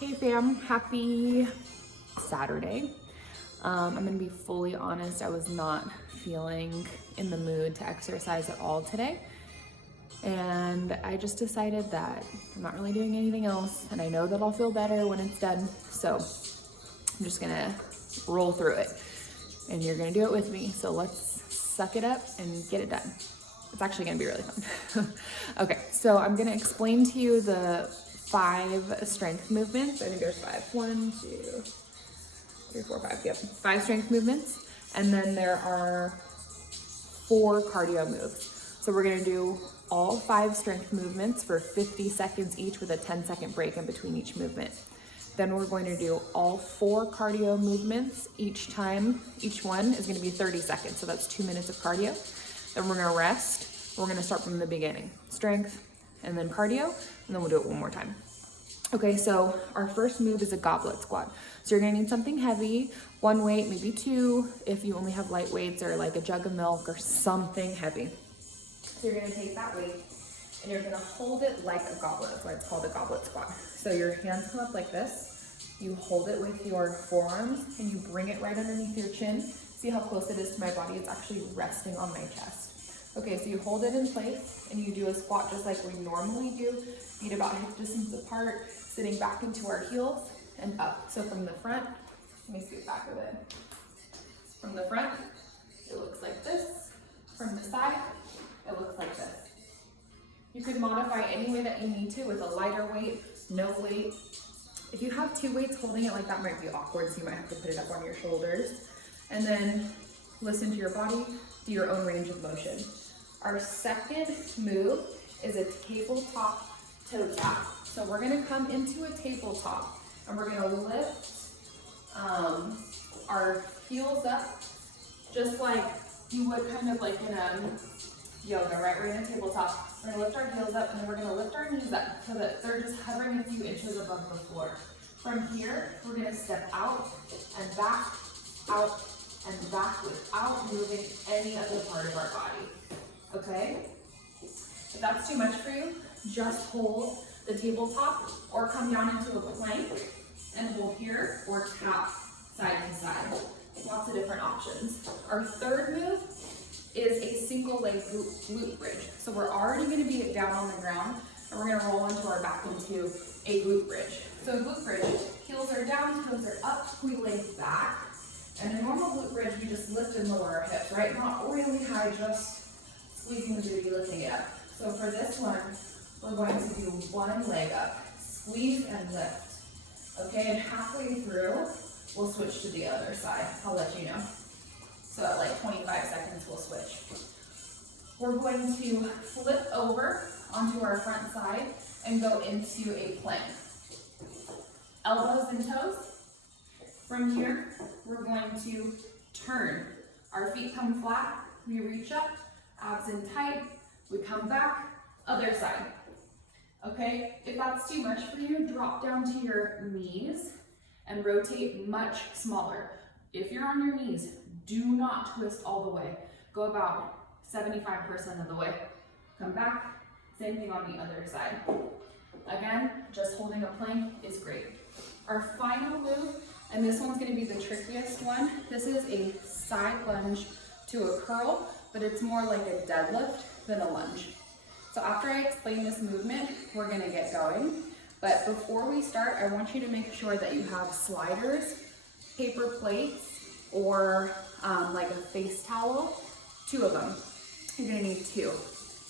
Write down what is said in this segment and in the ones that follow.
Hey fam, happy Saturday. I'm gonna be fully honest, I was not feeling in the mood to exercise at all today. And I just decided that I'm not really doing anything else, and I know that I'll feel better when it's done. So I'm just gonna roll through it. And you're gonna do it with me. So let's suck it up and get it done. It's actually gonna be really fun. Okay, so I'm gonna explain to you the 5 strength movements. I think there's 5. 1, 2, 3, 4, 5. Yep, 5 strength movements. And then there are 4 cardio moves. So we're gonna do all 5 strength movements for 50 seconds each with a 10-second break in between each movement. Then we're going to do all 4 cardio movements each time. Each one is gonna be 30 seconds. So that's 2 minutes of cardio. Then we're gonna rest. We're gonna start from the beginning. Strength, and then cardio, and then we'll do it one more time. Okay, so our first move is a goblet squat. So you're gonna need something heavy, 1 weight, maybe 2, if you only have light weights or like a jug of milk or something heavy. So you're gonna take that weight and you're gonna hold it like a goblet. That's why it's called a goblet squat. So your hands come up like this. You hold it with your forearms and you bring it right underneath your chin. See how close it is to my body? It's actually resting on my chest. Okay, so you hold it in place and you do a squat just like we normally do. Feet about hip distance apart, sitting back into our heels and up. So from the front, let me scoot back a bit. From the front, it looks like this. From the side, it looks like this. You can modify any way that you need to with a lighter weight, no weight. If you have 2 weights, holding it like that might be awkward, so you might have to put it up on your shoulders. And then listen to your body, do your own range of motion. Our second move is a tabletop toe tap. So we're gonna come into a tabletop and we're gonna lift our heels up just like you would kind of like in a yoga, right? We're in a tabletop. We're gonna lift our heels up and then we're gonna lift our knees up so that they're just hovering a few inches above the floor. From here, we're gonna step out and back, out and back without moving any other part of our body, okay? If that's too much for you, just hold the tabletop or come down into a plank and hold here or tap side to side. Lots of different options. Our third move is a single leg glute bridge. So we're already gonna be down on the ground and we're gonna roll onto our back into a glute bridge. So a glute bridge, heels are down, toes are up, we lay back. And a normal glute bridge, we just lift and lower our hips, right? Not really high, just squeezing the booty, lifting it up. So for this one, we're going to do 1 leg up, squeeze and lift. Okay, and halfway through, we'll switch to the other side. I'll let you know. So at like 25 seconds, we'll switch. We're going to flip over onto our front side and go into a plank. Elbows and toes. From here, we're going to turn. Our feet come flat, we reach up, abs in tight, we come back, other side. Okay, if that's too much for you, drop down to your knees and rotate much smaller. If you're on your knees, do not twist all the way. Go about 75% of the way. Come back, same thing on the other side. Again, just holding a plank is great. Our final move, and this one's gonna be the trickiest one. This is a side lunge to a curl, but it's more like a deadlift than a lunge. So after I explain this movement, we're gonna get going. But before we start, I want you to make sure that you have sliders, paper plates, or like a face towel, 2 of them. You're gonna need 2.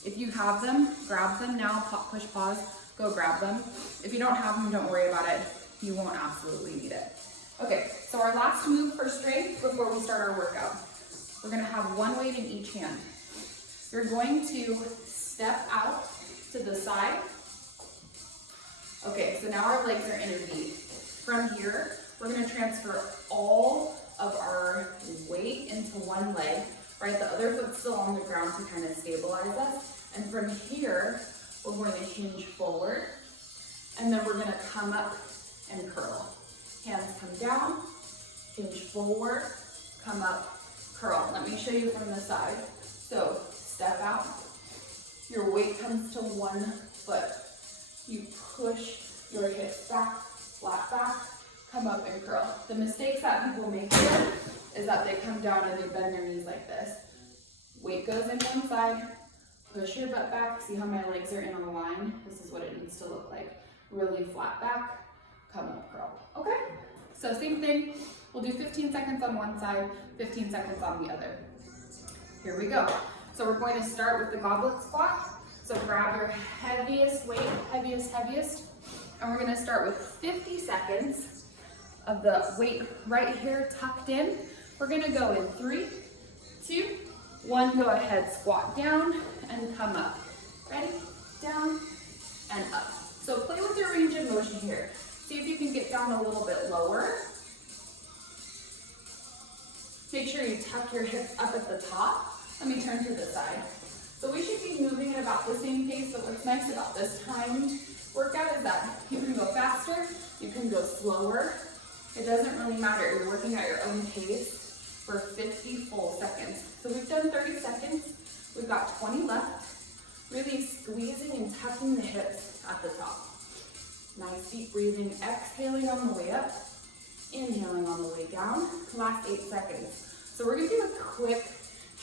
If you have them, grab them now, push pause, go grab them. If you don't have them, don't worry about it. You won't absolutely need it. Okay, so our last move for strength before we start our workout. We're gonna have 1 weight in each hand. You're going to step out to the side. Okay, so now our legs are in a V. From here, we're gonna transfer all of our weight into 1 leg, right? The other foot's still on the ground to kind of stabilize us. And from here, we're going to hinge forward. And then we're gonna come up and curl. Hands come down, hinge forward, come up, curl. Let me show you from the side. So step out, your weight comes to 1 foot. You push your hips back, flat back, come up and curl. The mistakes that people make here is that they come down and they bend their knees like this. Weight goes in one side, push your butt back. See how my legs are in a line? This is what it needs to look like. Really flat back, come up, curl. Okay? So same thing. We'll do 15 seconds on one side, 15 seconds on the other. Here we go. So we're going to start with the goblet squat. So grab your heaviest weight, heaviest, and we're gonna start with 50 seconds of the weight right here tucked in. We're gonna go in 3, 2, 1, go ahead, squat down and come up. Ready? Down and up. So play with your range of motion here. See if you can get down a little bit lower. Make sure you tuck your hips up at the top. Let me turn to the side. So we should be moving at about the same pace, but what's nice about this timed workout is that you can go faster, you can go slower. It doesn't really matter, you're working at your own pace for 50 full seconds. So we've done 30 seconds, we've got 20 left. Really squeezing and tucking the hips at the top. Nice deep breathing, exhaling on the way up, inhaling on the way down. Last 8 seconds. So we're gonna do a quick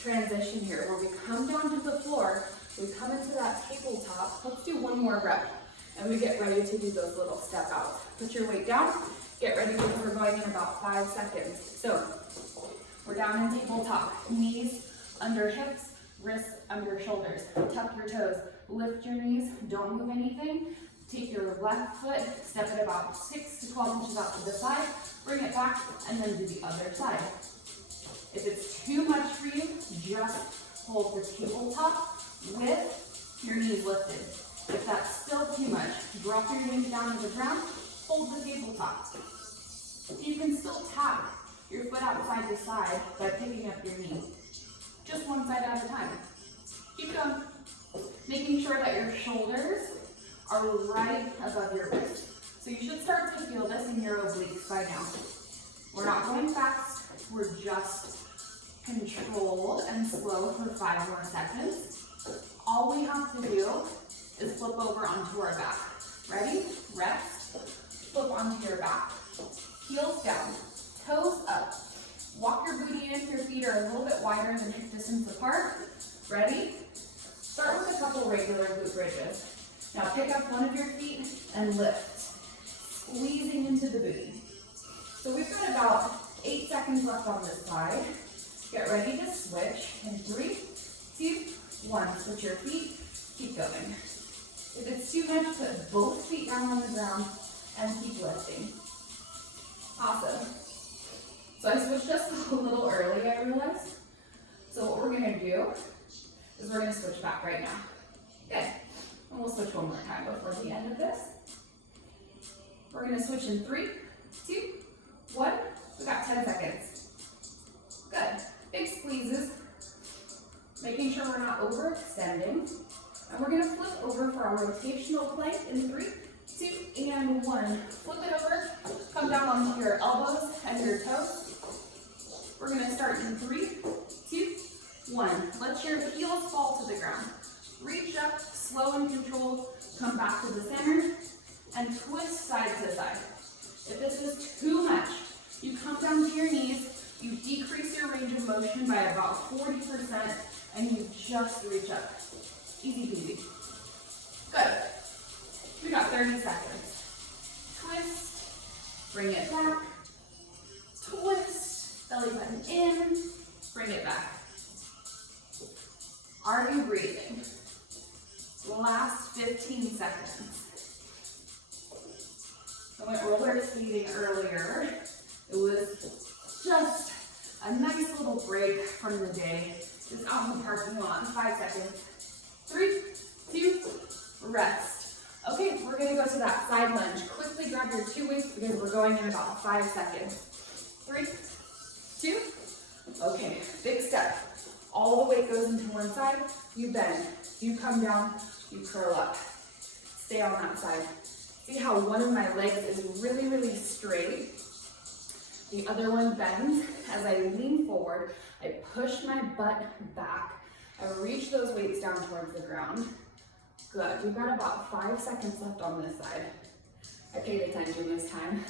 transition here where we come down to the floor, we come into that tabletop. Let's do one more rep and we get ready to do those little step outs. Put your weight down, get ready because we're going in about 5 seconds. So we're down in tabletop, knees under hips, wrists under shoulders. Tuck your toes, lift your knees, don't move anything. Take your left foot, step it about 6 to 12 inches out to the side, bring it back, and then do the other side. If it's too much for you, just hold the tabletop with your knees lifted. If that's still too much, drop your knees down to the ground, hold the tabletop. You can still tap your foot out side to side by picking up your knee. Just one side at a time. Keep going. Making sure that your shoulders are right above your wrist. So you should start to feel this in your obliques by now. We're not going fast, we're just controlled and slow for 5 more seconds. All we have to do is flip over onto our back. Ready? Rest. Flip onto your back. Heels down, toes up. Walk your booty in, your feet are a little bit wider than hip distance apart. Ready? Start with a couple regular glute bridges. Now pick up one of your feet and lift, squeezing into the booty. So we've got about 8 seconds left on this side. Get ready to switch in 3, 2, 1. Switch your feet, keep going. If it's too much, put both feet down on the ground and keep lifting. Awesome. So I switched just a little early, I realized. So what we're gonna do is we're gonna switch back right now. Good. And we'll switch one more time before the end of this. We're gonna switch in 3, 2, 1. We got 10 seconds. Good. Big squeezes. Making sure we're not overextending. And we're gonna flip over for our rotational plank in 3, 2, and 1. Flip it over, come down onto your elbows and your toes. We're gonna start in 3, 2, 1. Let your heels fall to the ground. Reach up, slow and controlled, come back to the center, and twist side to side. If this is too much, you come down to your knees, you decrease your range of motion by about 40%, and you just reach up. Easy peasy. Good. We got 30 seconds. Twist, bring it back, twist, belly button in, bring it back. Are you breathing? Last 15 seconds. I went roller skating earlier. It was just a nice little break from the day. Just out in the parking lot in 5 seconds. 3, 2, rest. Okay, we're gonna go to that side lunge. Quickly grab your 2 weights because we're going in about 5 seconds. 3, 2, okay, big step. All the weight goes into one side, you bend, you come down, you curl up. Stay on that side. See how one of my legs is really, really straight. The other one bends. As I lean forward, I push my butt back. I reach those weights down towards the ground. Good, we've got about 5 seconds left on this side. I paid attention this time.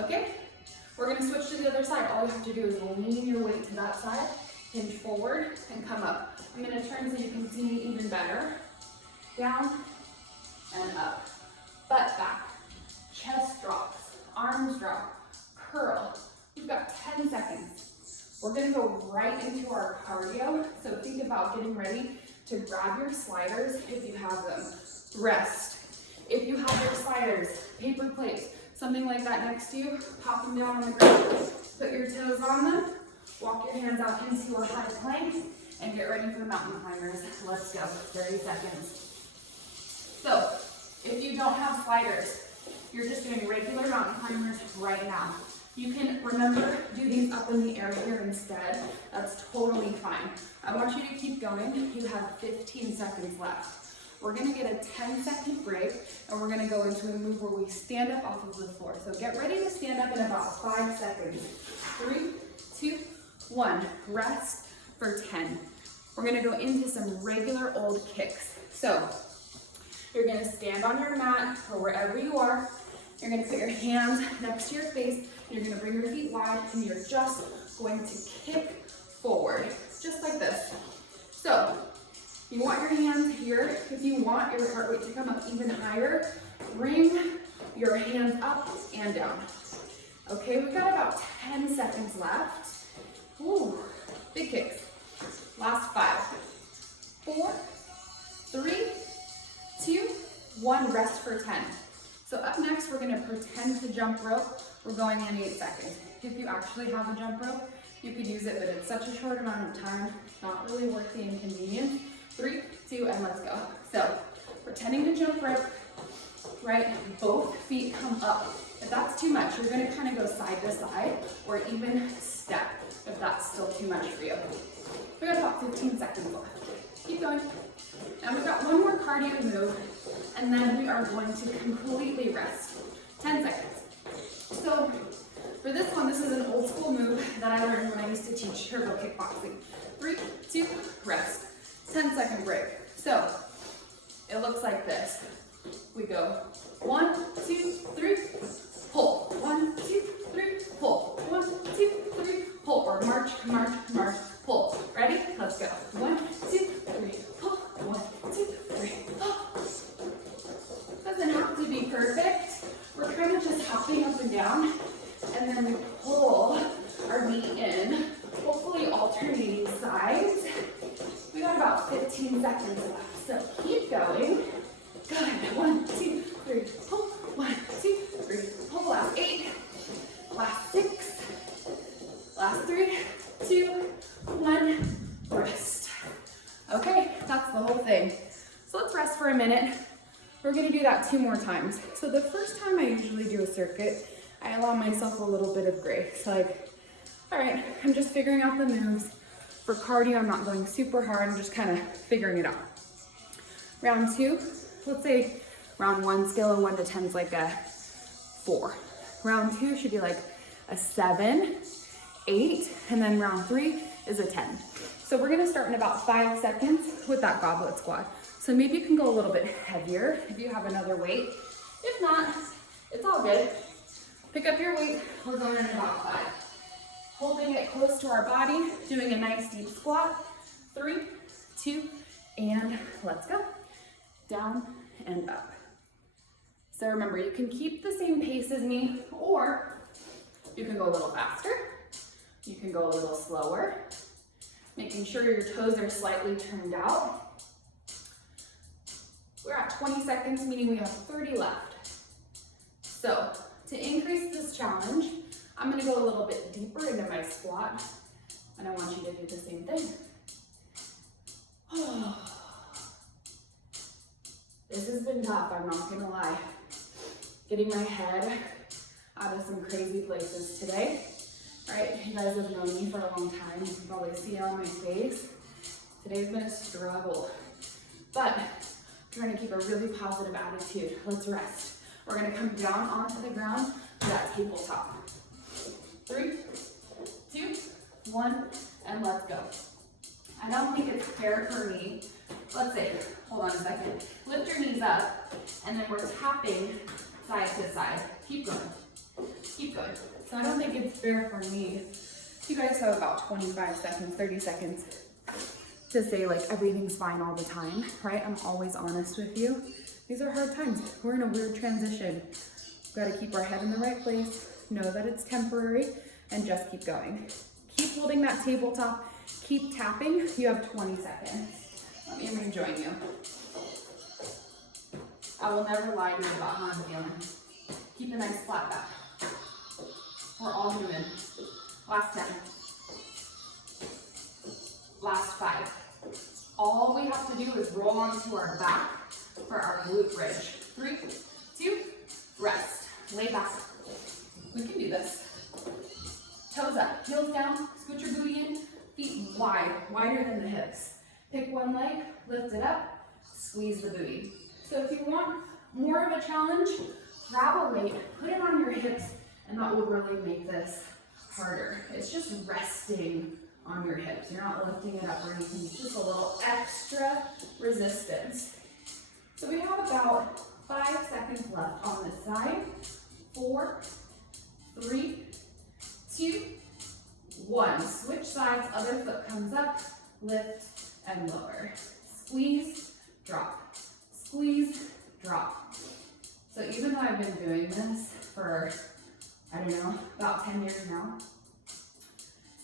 Okay, we're gonna switch to the other side. All you have to do is lean your weight to that side, hinge forward, and come up. I'm gonna turn so you can see me even better. Down and up. Butt back, chest drops, arms drop, curl. We've got 10 seconds. We're gonna go right into our cardio. So think about getting ready to grab your sliders if you have them. Rest. If you have your sliders, paper plates, something like that next to you, pop them down on the ground. Put your toes on them. Walk your hands out into a high plank and get ready for mountain climbers. Let's go, 30 seconds. So, if you don't have sliders, you're just doing regular mountain climbers right now. You can, remember, do these up in the air here instead. That's totally fine. I want you to keep going. You have 15 seconds left. We're gonna get a 10-second break, and we're gonna go into a move where we stand up off of the floor. So get ready to stand up in about 5 seconds. 3, 2, 1. Rest for 10. We're gonna go into some regular old kicks. So, you're gonna stand on your mat or wherever you are. You're gonna put your hands next to your face. You're gonna bring your feet wide, and you're just going to kick forward, just like this. So, you want your hands here. If you want your heart rate to come up even higher, bring your hands up and down. Okay, we've got about 10 seconds left. Ooh, big kicks. Last 5, 4, 3, 2, 1, rest for 10. So up next, we're gonna pretend to jump rope. We're going in 8 seconds. If you actually have a jump rope, you could use it, but it's such a short amount of time, it's not really worth the inconvenience. 3, 2, and let's go. So, pretending to jump rope, right? Both feet come up. If that's too much, you're gonna kind of go side to side or even step if that's still too much for you. We got about 15 seconds left. Keep going. And we've got one more cardio move, and then we are going to completely rest. 10 seconds. So, for this one, this is an old school move that I learned when I used to teach turbo kickboxing. 3, 2, rest. 10-second break. So, it looks like this. We go 1, 2, 3, pull. 1, 2, 3, pull. 1, 2, 3, pull. Or march, march, march, pull. Ready? Let's go. 1, 2, 3, pull. 1, 2, 3, pull. Doesn't have to be perfect. We're kind of just hopping up and down, and then we pull our knee in, hopefully alternating sides. We got about 15 seconds left, so keep going. Good. 1, 2, 3, pull. 1, 2, 3, pull. Last 8, last 6, last 3, 2, 1, rest. Okay, that's the whole thing. So let's rest for a minute. We're gonna do that 2 more times. So the first time I usually do a circuit, I allow myself a little bit of grace. Like, all right, I'm just figuring out the moves. For cardio, I'm not going super hard, I'm just kind of figuring it out. Round 2, let's say round 1, scale of 1 to 10 is like a 4. Round 2 should be like a 7, 8, and then round 3 is a 10. So we're gonna start in about 5 seconds with that goblet squat. So maybe you can go a little bit heavier if you have another weight. If not, it's all good. Pick up your weight, we're going in about 5. Holding it close to our body, doing a nice deep squat. 3, 2, and let's go. Down and up. So remember, you can keep the same pace as me, or you can go a little faster. You can go a little slower, making sure your toes are slightly turned out. We're at 20 seconds, meaning we have 30 left. So to increase this challenge, I'm gonna go a little bit deeper into my squat, and I want you to do the same thing. This has been tough, I'm not gonna lie. Getting my head out of some crazy places today, right? You guys have known me for a long time. You can probably see it on my face. Today's been a struggle, but I'm trying to keep a really positive attitude. Let's rest. We're gonna come down onto the ground to that tabletop. 3, 2, 1, and let's go. I don't think it's fair for me. Let's say, hold on a second. Lift your knees up, and then we're tapping side to side. Keep going. Keep going. So I don't think it's fair for me. You guys have about 25 seconds, 30 seconds to say like everything's fine all the time, right? I'm always honest with you. These are hard times. We're in a weird transition. We've got to keep our head in the right place, know that it's temporary, and just keep going. Keep holding that tabletop. Keep tapping. You have 20 seconds. Let me rejoin you. I will never lie to you about how I'm feeling. Keep a nice flat back. We're all human. Last 10. Last 5. All we have to do is roll onto our back for our glute bridge. 3, 2, rest. Lay back. We can do this. Toes up, heels down, scoot your booty in, feet wide, wider than the hips. Pick one leg, lift it up, squeeze the booty. So if you want more of a challenge, grab a weight, put it on your hips, and that will really make this harder. It's just resting on your hips. You're not lifting it up or anything. It's just a little extra resistance. So we have about 5 seconds left on this side. 4, 3, 2, 1. Switch sides, other foot comes up, lift and lower. Squeeze, drop. Squeeze, drop. So even though I've been doing this for, I don't know, about 10 years now,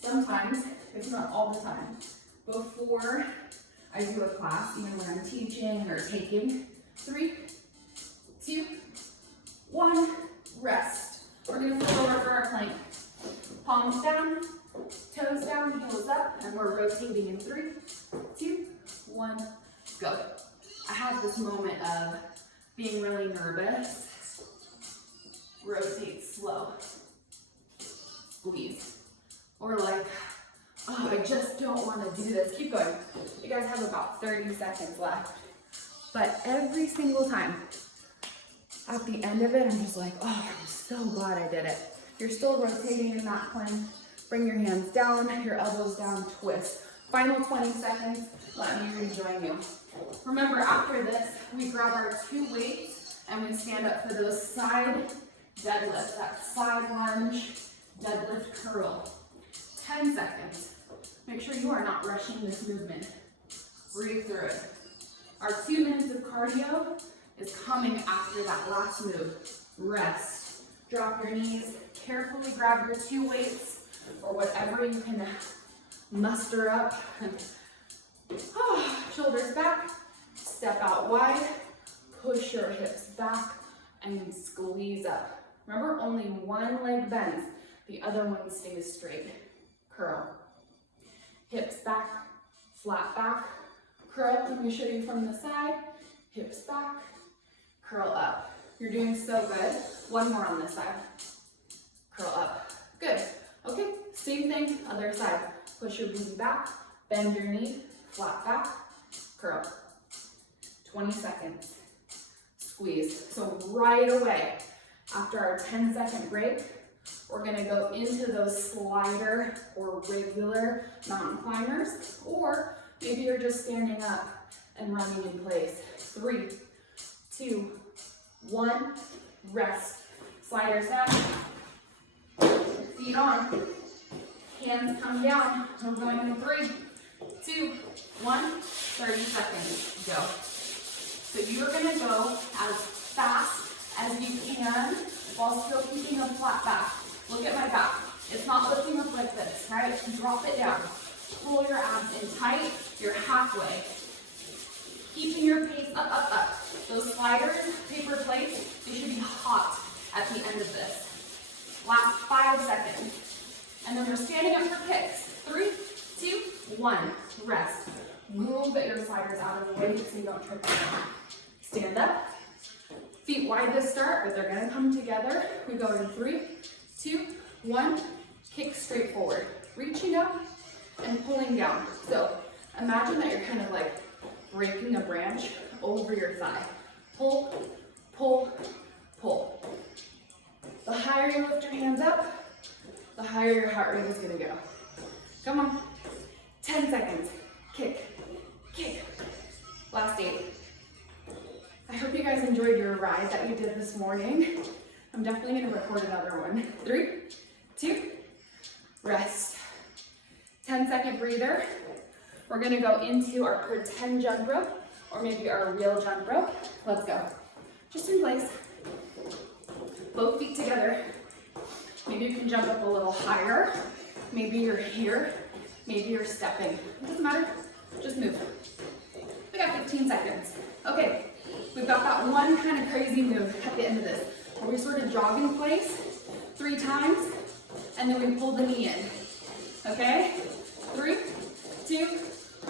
sometimes, if not all the time, before I do a class, even when I'm teaching or taking, 3, 2, 1, rest. We're gonna flip over for our plank. Palms down, toes down, heels up, and we're rotating in 3, 2, 1, go. I had this moment of being really nervous. Rotate slow. Squeeze. Or like, oh, I just don't want to do this. Keep going. You guys have about 30 seconds left. But every single time, at the end of it, I'm just like, oh, I'm so glad I did it. You're still rotating in that plank. Bring your hands down, your elbows down, twist. Final 20 seconds, let me rejoin you. Remember, after this, we grab our 2 weights and we stand up for those side deadlifts, that side lunge, deadlift curl. 10 seconds. Make sure you are not rushing this movement. Breathe through it. Our 2 minutes of cardio is coming after that last move. Rest. Drop your knees. Carefully grab your 2 weights or whatever you can muster up. Shoulders back. Step out wide. Push your hips back and squeeze up. Remember, only one leg bends. The other one stays straight. Curl. Hips back, flat back. Curl. Let me show you from the side. Hips back, curl up. You're doing so good. One more on this side. Curl up. Good. Okay, same thing, other side. Push your booty back, bend your knee, flat back, curl. 20 seconds. Squeeze. So right away, after our 10-second break, we're gonna go into those slider or regular mountain climbers, or maybe you're just standing up and running in place. 3, 2, 1, rest. Sliders down, feet on, hands come down. We're going in 3, 2, 1, 30 seconds, go. So you're gonna go as fast as you can while still keeping a flat back. Look at my back. It's not lifting up like this, right? Drop it down. Pull your abs in tight. You're halfway. Keeping your pace up, up, up. Those sliders, paper plates, they should be hot at the end of this. Last 5 seconds. And then we're standing up for kicks. 3, 2, 1, rest. Move your sliders out of the way so you don't trip them. Stand up. Feet wide to start, but they're gonna come together. We go in 3, 2, 1, kick straight forward. Reaching up and pulling down. So imagine that you're kind of like breaking a branch over your thigh. Pull, pull, pull. The higher you lift your hands up, the higher your heart rate is gonna go. Come on. 10 seconds. Kick, kick. Last 8. I hope you guys guys enjoyed your ride that you did this morning. I'm definitely gonna record another one. 3, 2, rest. 10-second breather. We're gonna go into our pretend jump rope, or maybe our real jump rope. Let's go. Just in place. Both feet together. Maybe you can jump up a little higher. Maybe you're here. Maybe you're stepping. It doesn't matter. Just move. We got 15 seconds. Okay, we've got that one kind of crazy move at the end of this, where we sort of jog in place 3 times, and then we pull the knee in. Okay? 3, 2,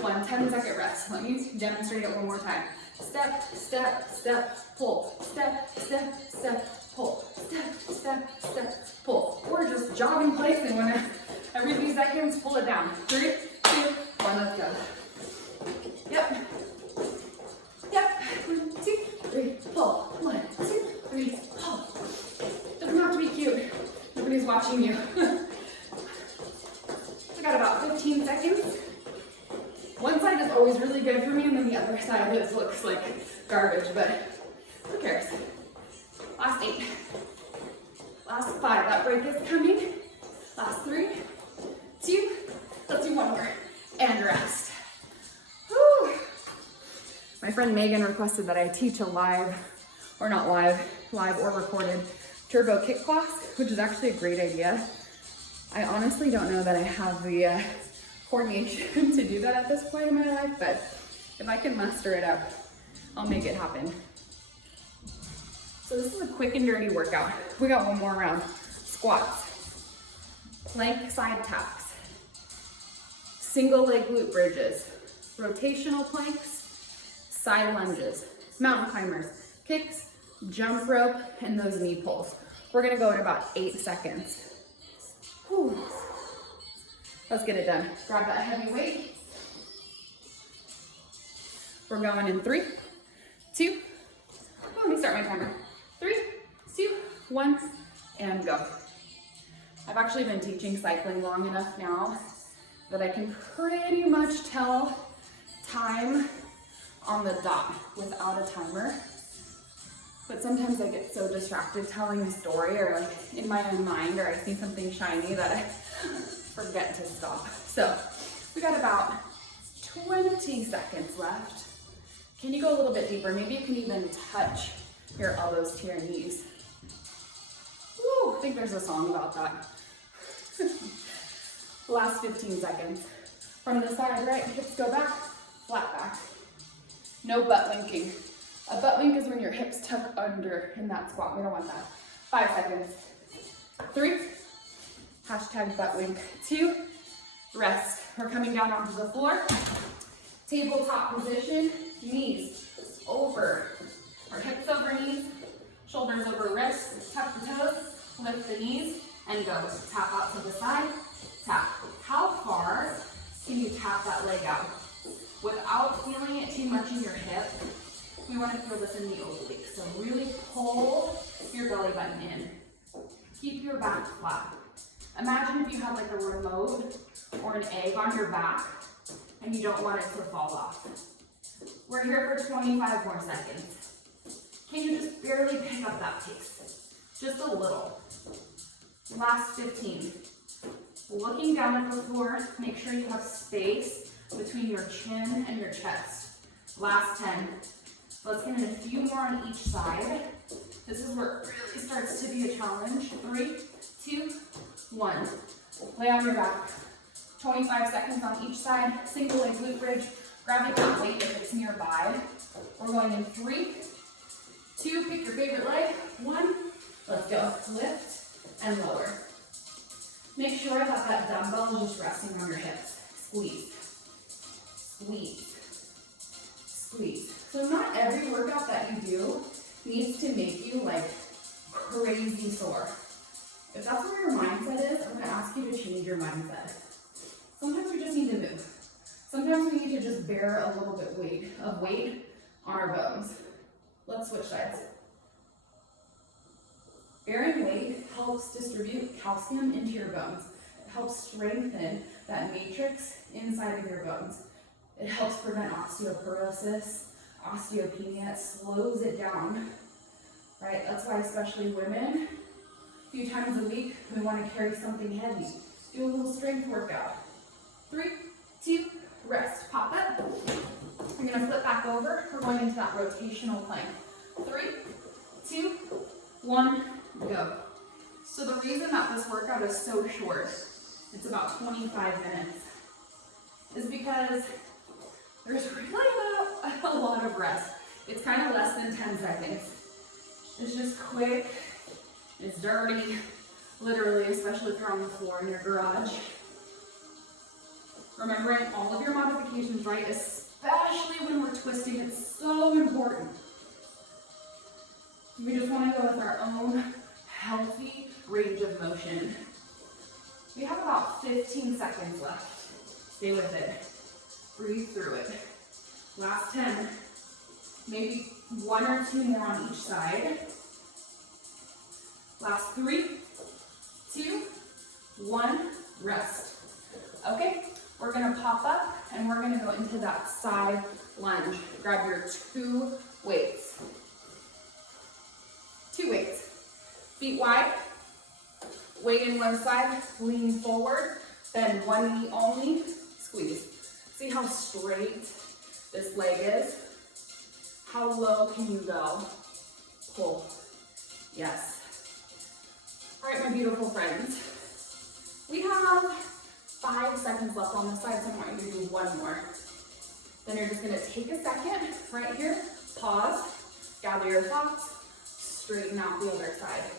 1. 10-second rest. Let me demonstrate it one more time. Step, step, step, pull. Step, step, step, pull. Step, step, step, pull. Or just jog in place, and when every few seconds, pull it down. 3, 2, 1. Let's go. Yep. Yep. 1, 2, 3, pull. 1, 2, 3, pull. Doesn't have to be cute. Nobody's watching you. We got about 15 seconds. One side is always really good for me, and then the other side looks like garbage, but who cares? Last 8. Last 5. That break is coming. Last 3, 2. Let's do one more. And rest. Whew. My friend Megan requested that I teach a live or recorded turbo kick class, which is actually a great idea. I honestly don't know that I have the coordination to do that at this point in my life, but if I can muster it up, I'll make it happen. So this is a quick and dirty workout. We got one more round. Squats, plank side taps, single leg glute bridges, rotational planks, side lunges, mountain climbers, kicks, jump rope, and those knee pulls. We're gonna go in about 8 seconds. Whew. Let's get it done. Grab that heavy weight. We're going in 3, 2, let me start my timer. 3, 2, 1, and go. I've actually been teaching cycling long enough now that I can pretty much tell time on the dot without a timer. But sometimes I get so distracted telling a story or like in my own mind, or I see something shiny that I forget to stop. So we got about 20 seconds left. Can you go a little bit deeper? Maybe you can even touch your elbows to your knees. Woo, I think there's a song about that. Last 15 seconds. From the side, right, hips go back, flat back. No butt linking. A butt link is when your hips tuck under in that squat. We don't want that. 5 seconds. 3, hashtag butt link. 2, rest. We're coming down onto the floor. Tabletop position, knees over, or hips over knees, shoulders over wrists, tuck the toes, lift the knees, and go. Tap out to the side, tap. How far can you tap that leg out? Without feeling it too much in your hip, we want to feel this in the obliques. So really pull your belly button in. Keep your back flat. Imagine if you had like a remote or an egg on your back and you don't want it to fall off. We're here for 25 more seconds. Can you just barely pick up that pace? Just a little. Last 15. Looking down at the floor, make sure you have space between your chin and your chest. Last 10. Let's get in a few more on each side. This is where it really starts to be a challenge. 3, 2, 1. Lay on your back. 25 seconds on each side. Single leg glute bridge. Grabbing that weight if it's nearby. We're going in 3, 2, pick your favorite leg. 1, let's go. Lift and lower. Make sure that that dumbbell is just resting on your hips. Squeeze, squeeze, squeeze. So not every workout that you do needs to make you like crazy sore. If that's where your mindset is, I'm gonna ask you to change your mindset. Sometimes we just need to move. Sometimes we need to just bear a little bit of weight on our bones. Let's switch sides. Bearing weight helps distribute calcium into your bones. It helps strengthen that matrix inside of your bones. It helps prevent osteoporosis, osteopenia, it slows it down, right? That's why especially women, a few times a week, we want to carry something heavy. Do a little strength workout. 3, 2, rest. Pop up. You're going to flip back over. We're going into that rotational plank. 3, 2, 1, go. So the reason that this workout is so short, it's about 25 minutes, is because there's really not a lot of rest. It's kind of less than 10 seconds. It's just quick, it's dirty, literally, especially if you're on the floor in your garage. Remembering all of your modifications, right? Especially when we're twisting, it's so important. We just want to go with our own healthy range of motion. We have about 15 seconds left. Stay with it. Breathe through it. Last 10. Maybe 1 or 2 more on each side. Last 3, 2, 1, rest. Okay, we're gonna pop up and we're gonna go into that side lunge. Grab your 2 weights. 2 weights. Feet wide, weight in one side, lean forward, bend one knee only, squeeze. See how straight this leg is? How low can you go? Pull. Yes. All right, my beautiful friends. We have 5 seconds left on this side, so I want you to do 1 more. Then you're just gonna take a second right here, pause, gather your thoughts, straighten out the other side.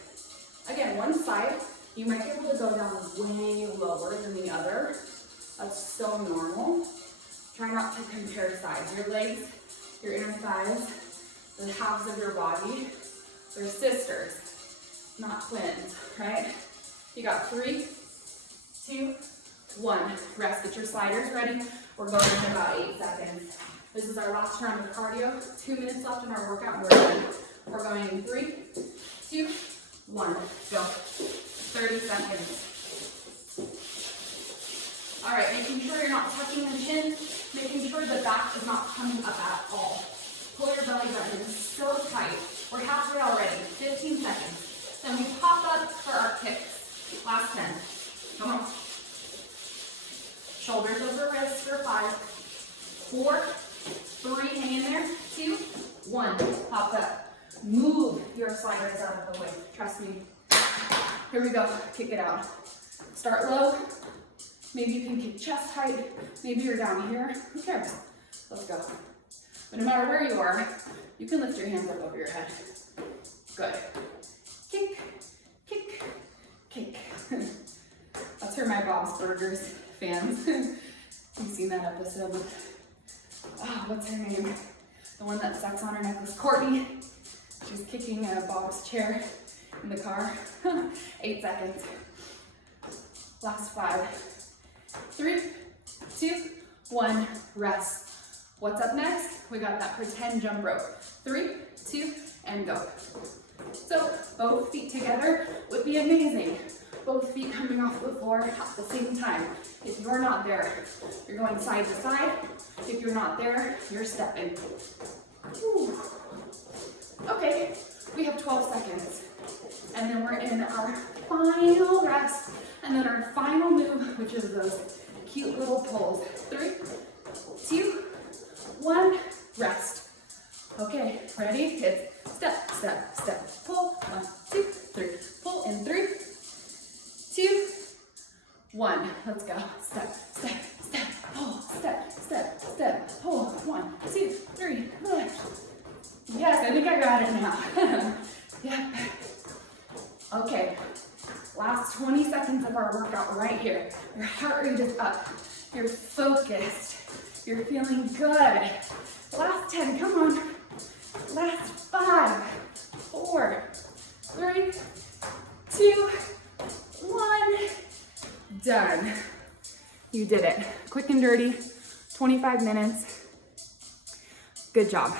Again, one side, you might be able to go down way lower than the other. That's so normal. Try not to compare sides. Your legs, your inner thighs, the halves of your body, they're sisters, not twins, right? You got 3, 2, 1. Rest. Get your sliders ready. We're going in about 8 seconds. This is our last round of cardio. 2 minutes left in our workout and we're done. We're going in 3, 2, 1. Go. 30 seconds. All right, making sure you're not tucking the chin, making sure the back is not coming up at all. Pull your belly button in so tight. We're halfway already. 15 seconds. Then we pop up for our kicks. Last 10. Come on. Shoulders over wrists for 5, 4, 3, hang in there, 2, 1. Pop up. Move your sliders out of the way. Trust me. Here we go. Kick it out. Start low. Maybe you can kick chest height. Maybe you're down here. Who cares? Let's go. But no matter where you are, you can lift your hands up over your head. Good. Kick, kick, kick. That's for my Bob's Burgers fans. You've seen that episode with, what's her name? The one that sucks on her necklace, Courtney. She's kicking Bob's chair in the car. 8 seconds. Last 5, 3, 2, 1, rest. What's up next? We got that pretend jump rope. 3, 2, and go. So both feet together would be amazing. Both feet coming off the floor at the same time. If you're not there, you're going side to side. If you're not there, you're stepping. Whew. Okay, we have 12 seconds. And then we're in our final rest. And then our final move, which is those cute little pulls. 3, 2, 1, rest. Okay, ready? It's step, step, step, pull. 1, 2, 3. Pull in 3, 2, 1. Let's go. Step, step, step, pull, step, step, step, pull. 1, 2, 3. Yes, I think I got it now. Yep. Okay, last 20 seconds of our workout right here. Your heart rate is up. You're focused. You're feeling good. Last 10, come on. Last 5, 4, 3, 2, 1. Done. You did it. Quick and dirty, 25 minutes. Good job.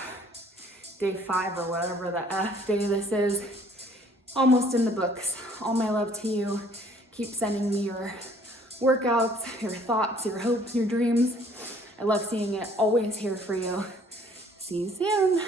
Day 5 or whatever the F day this is. Almost in the books. All my love to you. Keep sending me your workouts, your thoughts, your hopes, your dreams. I love seeing it. Always here for you. See See you soon.